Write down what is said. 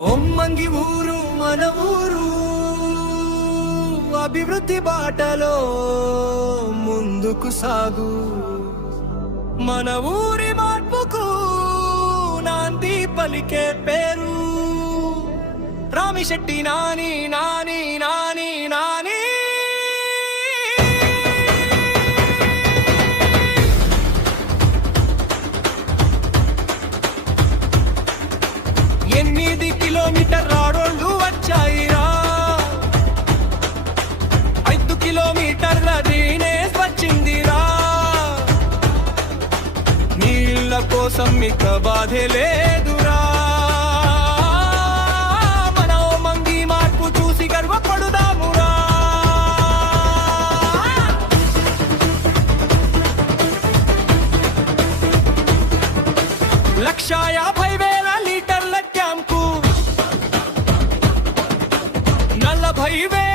ఒమ్మంగి ఊరు మన ఊరు అభివృద్ధి బాటలో ముందుకు సాగు. మన ఊరి మార్పుకు నాంది పలికే పేరు రామిశెట్టి నాని నాని నాని నాని. ఎనిమిది కిలోమీటర్ రోడ్లు వచ్చాయిరా, 5 కిలోమీటర్ల డ్రైనేజ్ వచ్చిందిరా. నీళ్ళ కోసం ఇక బాధే లేదురా. మన మంగి మార్పు చూసి గర్వపడుదామురా. 150,000 లీటర్ల క్యాంపు, 40,000